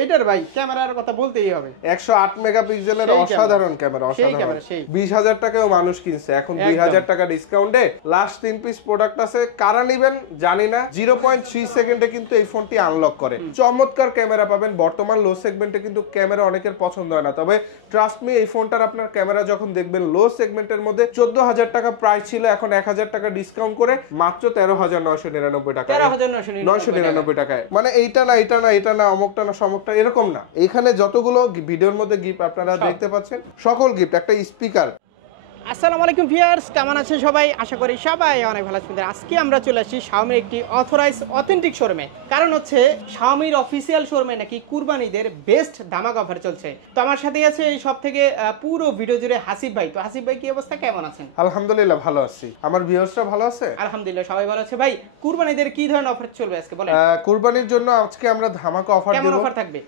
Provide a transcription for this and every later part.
এইটার ভাই ক্যামেরার কথা বলতেই হবে। 108 মেগাপিক্সেলের অসাধারণ ক্যামেরা, অসাধারণ। 20,000 টাকায়ও মানুষ কিনছে, এখন 2,000 টাকা ডিসকাউন্টে লাস্ট 3 পিস প্রোডাক্ট আছে। কারা নেবেন জানি না। 0.3 সেকেন্ডে কিন্তু এই ফোনটি আনলক করে। চমৎকার ক্যামেরা পাবেন। বর্তমান লো সেগমেন্টে কিন্তু ক্যামেরা অনেকের পছন্দ হয় না, তবে ট্রাস্ট মি এই ফোনটার আপনার ক্যামেরা যখন দেখবেন লো সেগমেন্টের মধ্যে 14,000 টাকা প্রাইস ছিল, এখন 1,000 টাকা ডিসকাউন্ট করে মাত্র 13,999 টাকা, 999 টাকায়। মানে এইটা না এটা না এটা না অমুকটা না সমকটা এরকম না, এখানে যতগুলো ভিডিওর মধ্যে গিফট আপনারা দেখতে পাচ্ছেন সকল গিফট। একটা স্পিকার। আসসালামু আলাইকুম ভিউয়ার্স, কেমন আছেন সবাই? আশা করি সবাই অনেক ভালো আছেন। আজকে আমরা চলে আসছি শাওমির একটি অথরাইজ অথেন্টিক শোরুমে। কারণ হচ্ছে শাওমির অফিসিয়াল শোরুমে নাকি কুরবানিদের বেস্ট ধামাকা অফার চলছে। তো আমার সাথে আছে এই সব থেকে পুরো ভিডিও জুড়ে হাসিব ভাই। তো হাসিব ভাই কি অবস্থা, কেমন আছেন? আলহামদুলিল্লাহ ভালো আছি। আমার ভিউয়ার্সরা ভালো আছে? আলহামদুলিল্লাহ সবাই ভালো আছে। ভাই কুরবানিদের কি ধরনের অফার চলবে আজকে বলেন? কুরবানির জন্য আজকে আমরা ধামাকা অফার দেব। কেমন অফার থাকবে?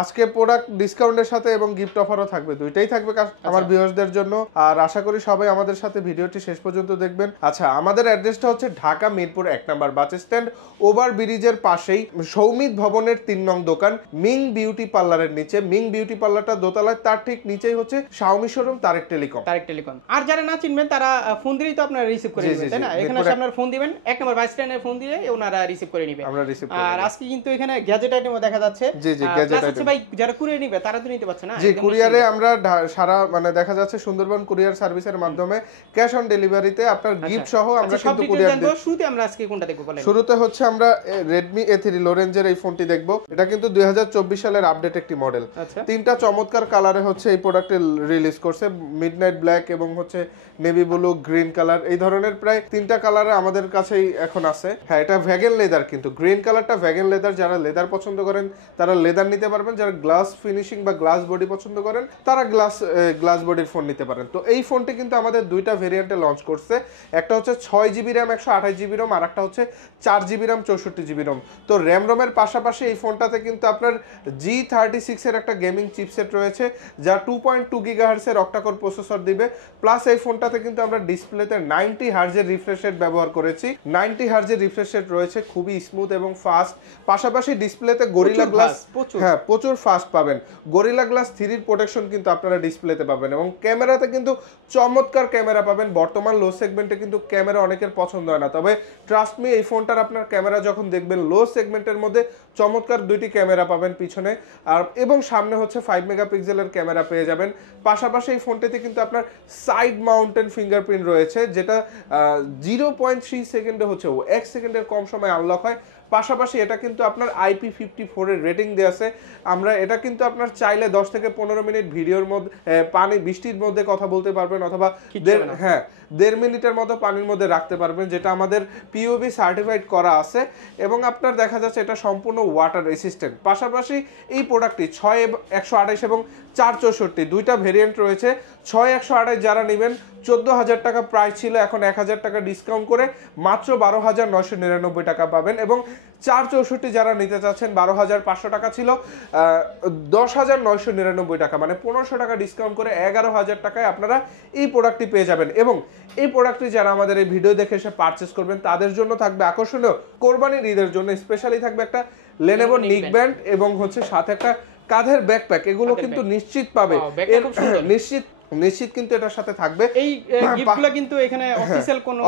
আজকে প্রোডাক্ট ডিসকাউন্টের সাথে এবং গিফট অফারও থাকবে, দুইটাই থাকবে আমার ভিউয়ার্সদের জন্য। আর আশা করি সবাই আমাদের সাথে ভিডিওটি শেষ পর্যন্ত দেখবেন। আচ্ছা, আমাদের অ্যাড্রেসটা হচ্ছে ঢাকা মিরপুর 1 নম্বর বাস স্ট্যান্ড, ওভার ব্রিজের পাশেই সৌমিত ভবনের 3 নং দোকান, মিং বিউটি পার্লারের নিচে। মিং বিউটি পার্লারটা দোতলায়, তার ঠিক নিচেই হচ্ছে শাওমি শোরুম তারেক টেলিকম। আর যারা না চিনবেন তারা ফোন দিলেই তো আপনারা রিসিভ করে নেবেন, তাই না? এখানে এসে আপনারা ফোন দিবেন, 1 নম্বর বাস স্ট্যান্ডে ফোন দিয়ে ওনারা রিসিভ করে নেবে। আমরা রিসিভ করে। আর আজকে কিন্তু এখানে গ্যাজেট আইটেমও দেখা যাচ্ছে। জি জি, গ্যাজেট আইটেম। ভাই যারা কুরিয়ার নিবে তারা তো নিতে পারছে না। জি, কুরিয়ারে আমরা সারা মানে দেখা যাচ্ছে সুন্দরবন কুরিয়ার সার্ভিসের মাধ্যমে ক্যাশ অন ডেলিভারিতে আপনার গিফট সহ আমরা কিন্তু কুরিয়ার দেব। শুরুতে আমরা আজকে কোনটা দেখব বলেন? শুরুতে হচ্ছে আমরা Redmi A3 লো রেঞ্জের এই ফোনটি দেখব। এটা কিন্তু 2024 সালের আপডেট একটি মডেল। তিনটা চমৎকার কালারে হচ্ছে এই প্রোডাক্টে রিলিজ করছে, মিডনাইট ব্ল্যাক এবং হচ্ছে নেভি ব্লু, গ্রিন কালার। এই ধরনের প্রায় 3টা কালারে আমাদের কাছেই এখন আছে। হ্যাঁ, এটা ভ্যাগন লেদার, কিন্তু গ্রিন কালারটা ভ্যাগন লেদার। যারা লেদার পছন্দ করেন তারা লেদার নিতে পারবেন, যারা গ্লাস ফিনিশিং বা গ্লাস বডি পছন্দ করেন তারা গ্লাস বডির ফোন নিতে পারেন। তো এই ফোনটি কিন্তু আমাদের দুইটা ভেরিয়েন্টে লঞ্চ করছে। একটা হচ্ছে 6GB র্যাম 128GB রোম, আর একটা হচ্ছে 4GB র্যাম 64GB রোম। তো র্যাম রোমের পাশাপাশি এই ফোনটাতে কিন্তু আপনার G36 এর একটা গেমিং চিপসেট রয়েছে, যা 2.2 GHz এর অক্টাকোর প্রসেসর দিবে। প্লাস এই ফোনটাতে কিন্তু আমরা ডিসপ্লেতে 90 হার্জের রিফ্রেশ রেট ব্যবহার করেছি। 90 হার্জের রিফ্রেশ রেট রয়েছে, খুবই স্মুথ এবং ফাস্ট। পাশাপাশি ডিসপ্লেতে গরিলা গ্লাস, হ্যাঁ প্রচুর ফাস্ট পাবেন। গরিলা গ্লাস 3 এর প্রোটেকশন কিন্তু আপনারা ডিসপ্লেতে পাবেন। এবং ক্যামেরাতে কিন্তু চমৎকার ক্যামেরা পাবেন। বর্তমান লো সেগমেন্টে কিন্তু ক্যামেরা অনেকের পছন্দ হয় না, তবে ট্রাস্ট মি এই ফোনটার আপনার ক্যামেরা যখন দেখবেন লো সেগমেন্টের মধ্যে চমৎকার দুইটি ক্যামেরা পাবেন পিছনে, আর এবং সামনে হচ্ছে 5 মেগাপিক্সেলের ক্যামেরা পেয়ে যাবেন। পাশাপাশি এই ফোনটিতে কিন্তু আপনার সাইড মাউন্টেন ফিঙ্গারপ্রিন্ট রয়েছে, যেটা 0.3 সেকেন্ডে হচ্ছে 1 সেকেন্ডের কম সময় আনলক হয়। পাশাপাশি এটা কিন্তু আপনার IP54 এর রেটিং দেওয়া আছে। আমরা এটা কিন্তু আপনার চাইলে 10 থেকে 15 মিনিট ভিডিওর মধ্যে পানি বৃষ্টির মধ্যে কথা বলতে পারবেন, অথবা 1.5 মিনিটের মতো পানির মধ্যে রাখতে পারবেন, যেটা আমাদের POB সার্টিফাইড করা আছে। এবং আপনার দেখা যাচ্ছে এটা সম্পূর্ণ ওয়াটার রেসিস্ট্যান্ট। পাশাপাশি এই প্রোডাক্টটি 6/128 এবং 4/64 দুইটা ভেরিয়েন্ট রয়েছে। 6/128 যারা নেবেন 14,000 টাকা প্রাইস ছিল, এখন 1,000 টাকা ডিসকাউন্ট করে মাত্র 12,999 টাকা পাবেন। এবং 4/64 যারা নিতে চাচ্ছেন 12,500 টাকা ছিল, 10,999 টাকা, মানে 1500 টাকা ডিসকাউন্ট করে 11,000 টাকায় আপনারা এই প্রোডাক্টটি পেয়ে যাবেন। এবং এই প্রোডাক্টটি যারা আমাদের এই ভিডিও দেখে এসে পারচেস করবেন তাদের জন্য থাকবে আকর্ষণীয় কোরবানির ঈদের জন্য স্পেশালি থাকবে একটা Lenovo নিক ব্যান্ড এবং হচ্ছে সাথে একটা কাঁধের ব্যাকপ্যাক। এগুলো কিন্তু নিশ্চিত পাবে, নিশ্চিত কিন্তু এটার সাথে থাকবে। এই গিফটগুলো কিন্তু এখানে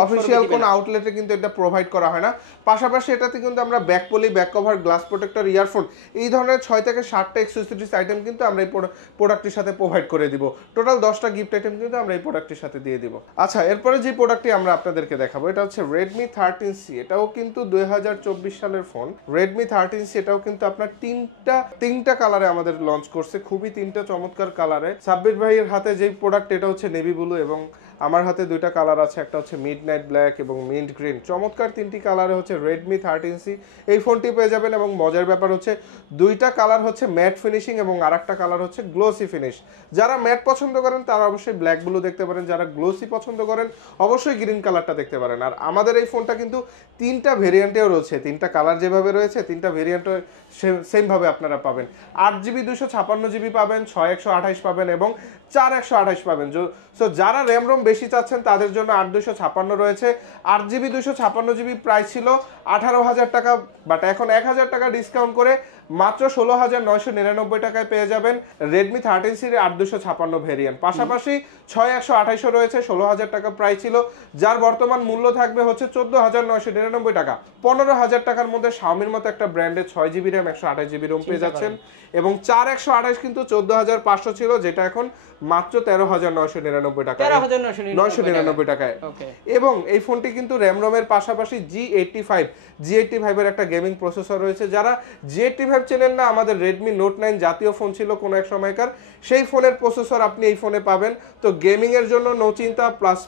অফিশিয়াল কোন আউটলেটে কিন্তু এটা প্রোভাইড করা হয় না। পাশাপাশি এটাতে কিন্তু আমরা back poly, back cover, glass protector, earphone এই ধরনের 6 থেকে 7টা এক্সেসরিজ আইটেম কিন্তু আমরা এই প্রোডাক্টের সাথে প্রোভাইড করে দিব। টোটাল 10টা গিফট আইটেম কিন্তু আমরা এই প্রোডাক্টের সাথে দিয়ে দিব। আচ্ছা, এরপরে যে প্রোডাক্টটি আমরা আপনাদেরকে দেখাবো এটা হচ্ছে Redmi 13C। এটাও কিন্তু 2024 সালের ফোন। Redmi 13C এটাও কিন্তু আপনার তিনটা কালারে আমাদের লঞ্চ করছে, খুবই 3টা চমৎকার কালারে। সাব্বির ভাইয়ের হাতে যে প্রোডাক্ট এটা হচ্ছে নেভি ব্লু এবং আমার হাতে দুইটা কালার আছে, একটা হচ্ছে মিডনাইট ব্ল্যাক এবং মিন্ট গ্রিন। চমৎকার 3টি কালারে হচ্ছে Redmi 13C এই ফোনটি পেয়ে যাবেন। এবং মজার ব্যাপার হচ্ছে দুইটা কালার হচ্ছে ম্যাট ফিনিশিং এবং আরেকটা কালার হচ্ছে গ্লোসি ফিনিশ। যারা ম্যাট পছন্দ করেন তারা অবশ্যই ব্ল্যাক ব্লু দেখতে পারেন, যারা গ্লোসি পছন্দ করেন অবশ্যই গ্রিন কালারটা দেখতে পারেন। আর আমাদের এই ফোনটা কিন্তু 3টা ভেরিয়েন্টেও রয়েছে, 3টা কালার যেভাবে রয়েছে 3টা ভেরিয়েন্টও সেম ভাবে আপনারা পাবেন। 8GB 256GB পাবেন, 6/128 পাবেন এবং 4/128 পাবেন। সো যারা র্যাম রোম বেশি চাচ্ছেন তাদের জন্য 8/256 রয়েছে। 8GB 256GB প্রাইস ছিল 18,000 টাকা, বাট এখন 1,000 টাকা ডিসকাউন্ট করে মাত্র 16,999 টাকায় পেয়ে যাবেন Redmi 13C 8256 ভেরিয়েন্ট। পাশাপাশি 6128 রয়েছে, 16,000 টাকা প্রাইস ছিল, যার বর্তমান মূল্য থাকবে হচ্ছে 14,999 টাকা। 15,000 টাকার মধ্যে Xiaomi-র মতো একটা ব্র্যান্ডের 6GB RAM 128GB ROM পেয়ে যাচ্ছেন। এবং 4128 কিন্তু 14,500 ছিল, যেটা এখন মাত্র 13,999 টাকা, 999 টাকায়। এবং এই ফোনটি কিন্তু র্যাম রোমের পাশাপাশি G85 এর একটা গেমিং প্রসেসর রয়েছে। যারা G85 চেনেন না, আমাদের Redmi Note 9 জাতীয় ফোন ছিল কোন এক সময়কার, সেই ফোনের প্রসেসর আপনি এই ফোনে পাবেন। তো গেমিং এর জন্য নো চিন্তা, প্লাস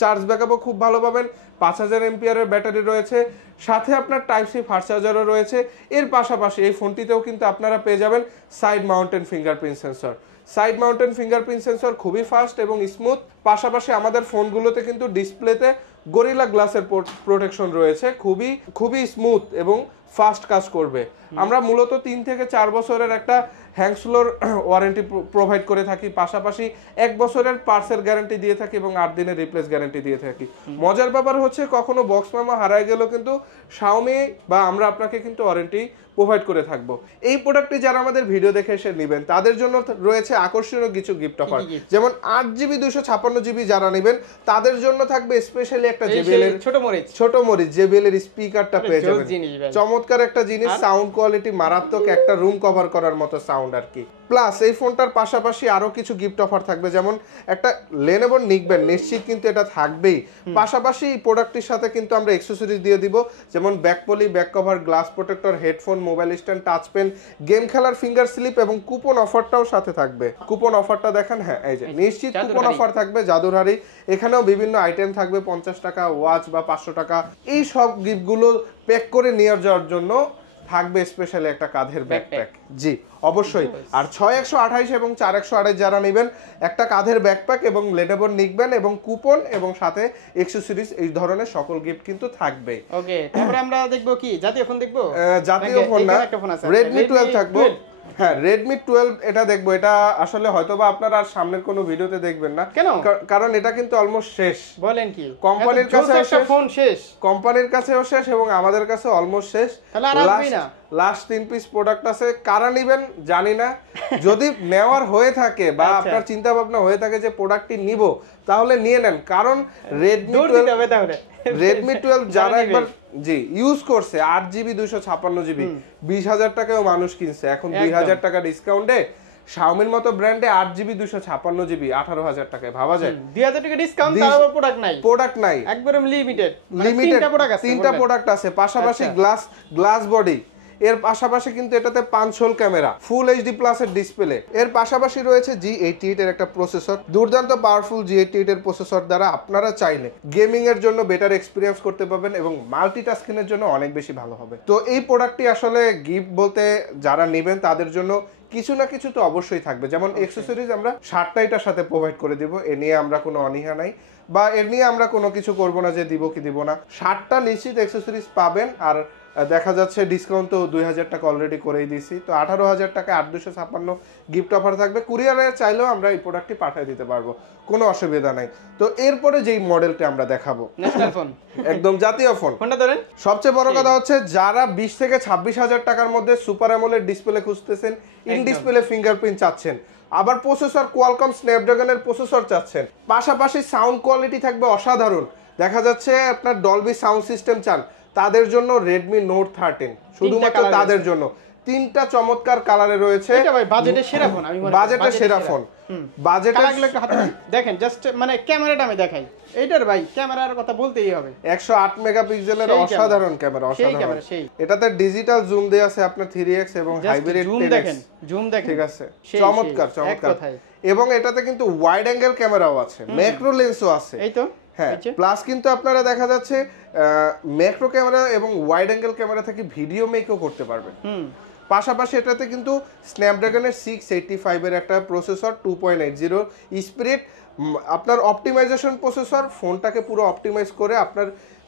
চার্জ ব্যাকআপও খুব ভালো পাবেন। 5000 এমপিআর এর ব্যাটারি রয়েছে, সাথে আপনার টাইপ সি ফাস্ট চার্জারও রয়েছে। এর পাশাপাশি এই ফোনটিতেও কিন্তু আপনারা পেয়ে যাবেন side mountain fingerprint sensor. Side mountain fingerprint sensor খুবই ফাস্ট এবং স্মুথ। পাশাপাশি আমাদের ফোনগুলোতে কিন্তু ডিসপ্লেতে গরিলা গ্লাসের প্রোটেকশন রয়েছে, খুবই স্মুথ এবং ফাস্ট কাজ করবে। আমরা মূলত 3 থেকে 4 বছরের একটা হ্যাংসলোর ওয়ারেন্টি প্রোভাইড করে থাকি, পাশাপাশি 1 বছরের পার্সের গ্যারান্টি দিয়ে থাকি এবং 8 দিনের রিপ্লেস গ্যারান্টি দিয়ে থাকি। মজার ব্যাপার হচ্ছে কখনো বক্স মামা হারায় গেলেও কিন্তু Xiaomi বা আমরা আপনাকে কিন্তু ওয়ারেন্টি প্রোভাইড করে থাকবো। এই প্রোডাক্টটি যারা আমাদের ভিডিও দেখে এসে নেবেন তাদের জন্য রয়েছে আকর্ষণীয় কিছু গিফট অফার, যেমন 8GB 256GB যারা নেবেন তাদের জন্য থাকবে স্পেশালি একটা JBL এর ছোট মরিচ JBL এর স্পিকারটা পেয়ে যাবেন। চমৎকার একটা জিনিস, সাউন্ড কোয়ালিটি মারাত্মক, একটা রুম কভার করার মতো সাউন্ড আর কি। প্লাস এই ফোনটার পাশাপাশি আরো কিছু গিফট অফার থাকবে, যেমন একটা Lenovo নিকবেন নিশ্চিত কিন্তু এটা থাকবেই। পাশাপাশি এই প্রোডাক্টটির সাথে কিন্তু আমরা অ্যাকসেসরিজ দিয়ে দিব, যেমন back poly, back cover, glass protector, headphone, mobile stand, touch pen, game খেলার ফিঙ্গার স্লিপ এবং কুপন অফারটাও সাথে থাকবে। কুপন অফারটা দেখেন, হ্যাঁ এই যে নিশ্চিত কুপন অফার থাকবে, জাদুরহারি। এখানেও বিভিন্ন আইটেম থাকবে, 50 টাকা ওয়াচ বা 500 টাকা। এই সব গিফটগুলো প্যাক করে নিয়ে যাওয়ার জন্য থাকবে স্পেশালি একটা কাঁধের ব্যাকপ্যাক। জি অবশ্যই। আর 6128 এবং 4128 যারা নেবেন, একটা কাঁধের ব্যাকপ্যাক এবং Lenovo নিকবেন এবং কুপন এবং সাথে অ্যাকসেসরিজ, এই ধরনের সকল গিফট কিন্তু থাকবে। ওকে, তারপরে আমরা দেখব কি জাতীয় ফোন দেখব? জাতীয় ফোন না, Redmi 12 থাকবো। হ্যাঁ, Redmi 12 এটা দেখবো। এটা আসলে হয়তোবা আপনারা আর সামনের কোনো ভিডিওতে দেখবেন না, কেন? কারণ এটা কিন্তু অলমোস্ট শেষ। বলেন কি? কোম্পানির কাছে একটা ফোন শেষ, কোম্পানির কাছেও শেষ এবং আমাদের কাছে অলমোস্ট শেষ। তাহলে আর আসবেই না। লাস্ট 3 পিস প্রোডাক্ট আছে, কারা নেবেন জানি না। যদি নেওয়ার হয়ে থাকে বা আপনার চিন্তা ভাবনা হয়ে থাকে যে প্রোডাক্টটি নিব, তাহলে নিয়ে নেন, কারণ Redmi 12 যারা একবার ইউজ করছে 8GB 256GB 20,000 টাকায়ও মানুষ কিনছে, এখন 2,000 টাকা ডিসকাউন্টে Xiaomi-র মতো ব্র্যান্ডে 8GB 256GB 18,000 টাকায় ভাবা যায়। 2,000 টাকা ডিসকাউন্ট, তারপর প্রোডাক্ট নাই একদম লিমিটেড। তিনটা প্রোডাক্ট আছে, পাশাপাশি গ্লাস বডি। এর পাশাপাশি কিন্তু এটাতে 5 হোল ক্যামেরা, ফুল HD প্লাস এর ডিসপ্লে। এর পাশাপাশি রয়েছে G88 এর একটা প্রসেসর, দুর্দান্ত পাওয়ারফুল G88 এর প্রসেসর দ্বারা আপনারা চাইলে গেমিং এর জন্য বেটার এক্সপিরিয়েন্স করতে পারবেন এবং মাল্টিটাস্কিং এর জন্য অনেক বেশি ভালো হবে। তো এই প্রোডাক্টটি আসলে গিফট বলতে যারা নেবেন তাদের জন্য কিছু না কিছু তো অবশ্যই থাকবে, যেমন অ্যাকসেসরিজ আমরা 60টা এটার সাথে প্রোভাইড করে দিব। এ নিয়ে আমরা কোনো অনীহা নাই বা এর নিয়ে আমরা কোনো কিছু করব না যে দিব কি দিব না। 60টা নিশ্চিত অ্যাকসেসরিজ পাবেন। আর দেখা যাচ্ছে ডিসকাউন্ট তো 2,000 টাকা অলরেডি করেই দিয়েছি, তো 18,000 টাকা 8,256 গিফট অফার থাকবে। কুরিয়ারে চাইলেও আমরা এই প্রোডাক্টটি পাঠিয়ে দিতে পারবো, কোনো অসুবিধা নাই। তো এরপরে যেই মডেলটা আমরা দেখাবো, ন্যাশনাল ফোন, একদম জাতীয় ফোন। ফোনটা ধরেন। সবচেয়ে বড় কথা হচ্ছে যারা 20 থেকে 26,000 টাকার মধ্যে সুপার অ্যামোলেড ডিসপ্লে খুঁজতেছেন, ইন ডিসপ্লে ফিঙ্গারপ্রিন্ট চাচ্ছেন, আবার প্রসেসর কোয়ালকম স্ন্যাপড্রাগনের প্রসেসর চাচ্ছেন, পাশাপাশি সাউন্ড কোয়ালিটি থাকবে অসাধারণ, দেখা যাচ্ছে আপনার ডলবি সাউন্ড সিস্টেম চান, তাদের জন্য Redmi Note 13 শুধুমাত্র তাদের জন্য। 3টা চমৎকার কালারে রয়েছে। এটা ভাই বাজেটের সেরা ফোন, আমি মনে করি বাজেটের সেরা ফোন। বাজেটের কালারগুলো একটু হাতে দেখেন, জাস্ট মানে ক্যামেরাটা আমি দেখাই। এইটার ভাই ক্যামেরার কথা বলতেই হবে, 108 মেগাপিক্সেলের অসাধারণ ক্যামেরা, অসাধারণ। এটাতে ডিজিটাল জুম দেয়া আছে আপনার 3x এবং হাইব্রিড জুম দেখেন, ঠিক আছে, চমৎকার। এবং এটাতে কিন্তু ওয়াইড অ্যাঙ্গেল ক্যামেরাও আছে, ম্যাক্রো লেন্সও আছে। এই তো হ্যাঁ, প্লাস কিন্তু আপনারা দেখা যাচ্ছে ম্যাক্রো ক্যামেরা এবং ওয়াইড অ্যাঙ্গেল ক্যামেরা থেকে ভিডিও মেকও করতে পারবেন। পাশাপাশি এটাতে কিন্তু স্ন্যাপড্রাগনের 685 এর একটা প্রসেসর, 2.80 স্পিরিট আপনার অপটিমাইজেশন প্রসেসর, ফোনটাকে পুরো অপটিমাইজ করে আপনার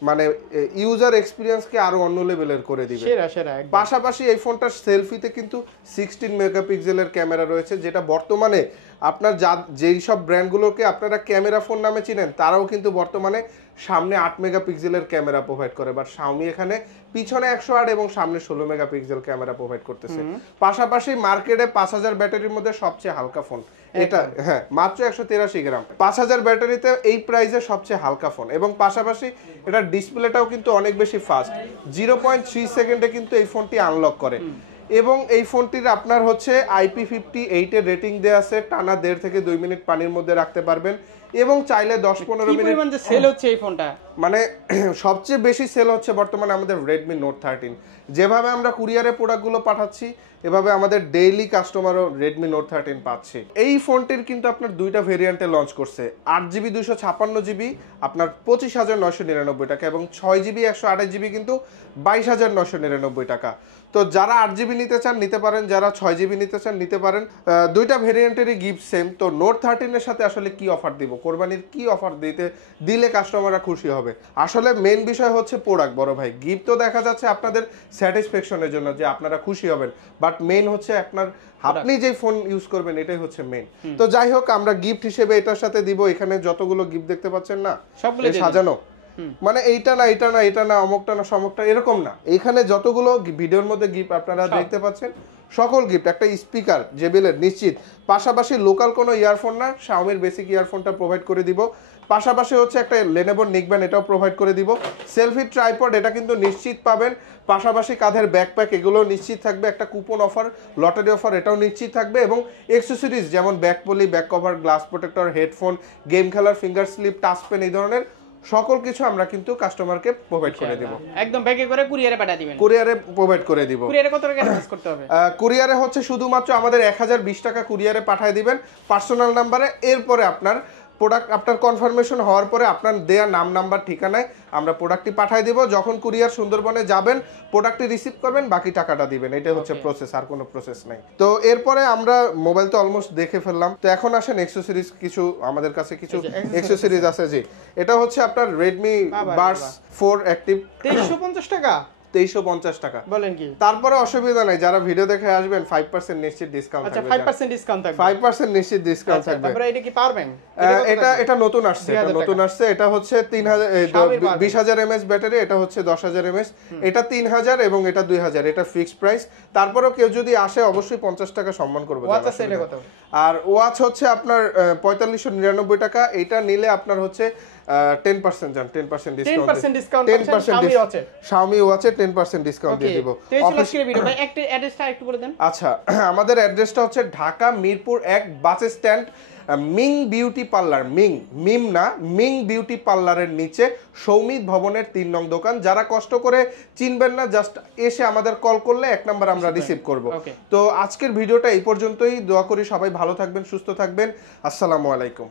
মানে ইউজার এক্সপিরিয়েন্সকে আরো অন্য লেভেলের করে দিবে। সেরা সেরা একদম। পাশাপাশি এই ফোনটার সেলফিতে কিন্তু 16 মেগাপিক্সেলের ক্যামেরা রয়েছে, যেটা বর্তমানে আপনার যেই সব ব্র্যান্ডগুলোকে আপনারা ক্যামেরা ফোন নামে চিনেন তারাও কিন্তু বর্তমানে সামনে 8 মেগাপিক্সেলের ক্যামেরা প্রোভাইড করে, বাট Xiaomi এখানে পিছনে 108 এবং সামনে 16 মেগাপিক্সেল ক্যামেরা প্রোভাইড করতেছে। পাশাপাশি মার্কেটে 5000 ব্যাটারির মধ্যে সবচেয়ে হালকা ফোন এটা, হ্যাঁ মাত্র 183 গ্রাম, 5000 ব্যাটারিতে এই প্রাইসে সবচেয়ে হালকা ফোন। এবং পাশাপাশি এটা ডিসপ্লেটাও কিন্তু অনেক বেশি ফাস্ট, 0.3 সেকেন্ডে কিন্তু এই ফোনটি আনলক করে। এবং এই ফোনটির আপনার হচ্ছে IP58 এর রেটিং দেয়া আছে, টানা 1.5 থেকে 2 মিনিট পানির মধ্যে রাখতে পারবেন এবং চাইলে 10-15 মিনিট মানে সেল হচ্ছে এই ফোনটা। মানে সবচেয়ে বেশি সেল হচ্ছে বর্তমানে আমাদের Redmi Note 13। যেভাবে আমরা কুরিয়ারে প্রোডাক্টগুলো পাঠাচ্ছি এভাবে আমাদের ডেইলি কাস্টমারও Redmi Note 13 পাচ্ছে। এই ফোনটির কিন্তু আপনার দুইটা ভেরিয়েন্টে লঞ্চ করছে, 8GB 256GB আপনার 25,999 টাকা এবং 6GB 128GB কিন্তু 22,999 টাকা। তো যারা 8GB নিতে চান নিতে পারেন, যারা 6GB নিতে চান নিতে পারেন। দুইটা ভেরিয়েন্টেরই গিফট সেম। তো Note 13 এর সাথে আসলে কি অফার দিব, কোরবানির কি অফার দিলে কাস্টমাররা খুশি হবে? আসলে মেইন বিষয় হচ্ছে প্রোডাক্ট বড় ভাই। গিফট তো দেখা যাচ্ছে আপনাদের স্যাটিসফ্যাকশনের জন্য যে আপনারা খুশি হবেন, বাট মেইন হচ্ছে আপনি যে ফোন ইউজ করবেন এটাই হচ্ছে মেইন। তো যাই হোক, আমরা গিফট হিসেবে এটার সাথে দিব, এখানে যতগুলো গিফট দেখতে পাচ্ছেন না সবগুলো সাজানো, মানে এইটা না এটা না এটা না অমুকটা না সমকটা এরকম না, এখানে যতগুলো ভিডিওর মধ্যে গিফট আপনারা দেখতে পাচ্ছেন সকল গিফট। একটা স্পিকার জেবিএলের নিশ্চিত, পাশাপাশি লোকাল কোনো ইয়ারফোন না, Xiaomi বেসিক ইয়ারফোনটা প্রোভাইড করে দিব। পাশাপাশি হচ্ছে একটা Lenovo নিকব্যান্ড এটাও প্রোভাইড করে দিব। সেলফি ট্রাইপড এটা কিন্তু নিশ্চিত পাবেন। পাশাপাশি কাঁধের ব্যাকপ্যাক এগুলো নিশ্চিত থাকবে। একটা কুপন অফার, লটারি অফার এটাও নিশ্চিত থাকবে। এবং অ্যাকসেসরিজ যেমন back poly, back cover, glass protector, headphone, game খেলার ফিঙ্গার স্লিপ, টাচ পেন, এই ধরনের সকল কিছু আমরা কিন্তু কাস্টমারকে প্রোভাইড করে দেব। একদম ব্যাগে করে কুরিয়ারে পাঠিয়ে দিবেন। কুরিয়ারে প্রোভাইড করে দিব। কুরিয়ারে কত টাকা অ্যাডভান্স করতে হবে? কুরিয়ারে হচ্ছে শুধুমাত্র আমাদের 1020 টাকা কুরিয়ারে পাঠিয়ে দিবেন পার্সোনাল নাম্বারে। এরপরে আপনার প্রোডাক্ট আপনার কনফার্মেশন হওয়ার পরে আপনার দেয়া নাম নাম্বার ঠিকানায় আমরা প্রোডাক্টটি পাঠিয়ে দিব। যখন কুরিয়ার সুন্দরবনে যাবেন প্রোডাক্টটি রিসিভ করবেন, বাকি টাকাটা দিবেন, এটা হচ্ছে প্রসেস, আর কোনো প্রসেস নাই। তো এরপরে আমরা মোবাইল তো অলমোস্ট দেখে ফেললাম, তো এখন আসেন অ্যাকসেসরিজ। কিছু আমাদের কাছে কিছু অ্যাকসেসরিজ আছে। জি, এটা হচ্ছে আপনার Redmi Buds 4 Active, 2350 টাকা, 2350 টাকা। বলেন কি? তারপরে অসুবিধা নাই, যারা ভিডিও দেখে আসবেন 5% নিশ্চিত ডিসকাউন্ট থাকবে। আচ্ছা 5% ডিসকাউন্ট থাকবে, 5% নিশ্চিত ডিসকাউন্ট থাকবে। তারপরে এটা কি পাওয়ার ব্যাংক? এটা নতুন আসছে, এটা হচ্ছে 20,000 mAh ব্যাটারি, এটা হচ্ছে 10,000 mAh, এটা 3,000 এবং এটা 2,000, এটা ফিক্সড প্রাইস। তারপরেও কেউ যদি আসে অবশ্যই 50 টাকা সম্মান করবে। আর ওয়াচ হচ্ছে আপনার 4599 টাকা, এটা নিলে আপনার হচ্ছে 10% জান 10% ডিসকাউন্ট, 10% Xiaomi ওয়াচে 10% ডিসকাউন্ট দিয়ে দিব। অফিসের ভিডিও ভাই একটা অ্যাড্রেসটা একটু বলে দেন। আচ্ছা, আমাদের অ্যাড্রেসটা হচ্ছে Dhaka Mirpur 1 bus stand, Ming beauty parlour, Mim না মিং বিউটি পার্লারের নিচে সৌমিত ভবনের 3 নং দোকান। যারা কষ্ট করে চিনবেন না, জাস্ট এসে আমাদের কল করলে 1 নাম্বার আমরা রিসিভ করব। তো আজকের ভিডিওটা এই পর্যন্তই। দোয়া করি সবাই ভালো থাকবেন, সুস্থ থাকবেন। আসসালামু আলাইকুম।